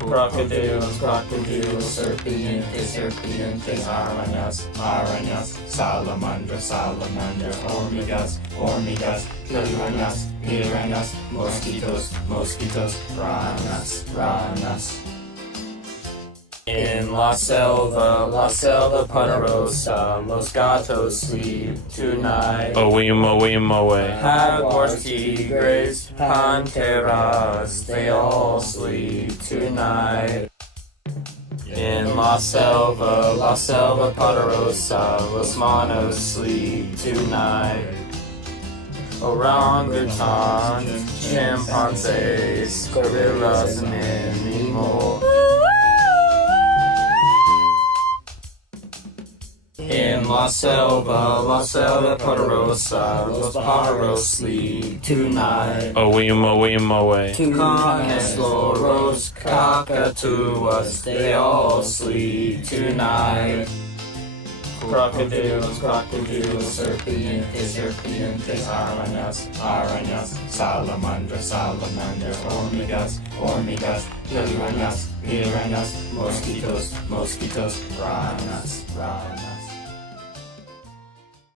crocodiles, crocodiles, serpientes, serpientes, arañas, arañas, salamandras, salamandras, hormigas, hormigas, piranhas, piranhas, mosquitos, mosquitos, ranas, ranas. In la selva poderosa, los gatos sleep tonight. Awim, awim, away. Jaguars, tigres, panteras, they all sleep tonight. In la selva poderosa, los monos sleep tonight. Orangutans, chimpanzees, gorillas, and many more. In la selva poderosa, los pájaros sleep tonight. Awim, awim, away. Tucanes, loros, cockatoos, they all sleep tonight. Crocodiles, crocodiles, serpientes, serpientes, arañas, arañas, salamandras, salamandras, hormigas, hormigas, piranhas, piranhas, mosquitos, mosquitos, ranas, ranas.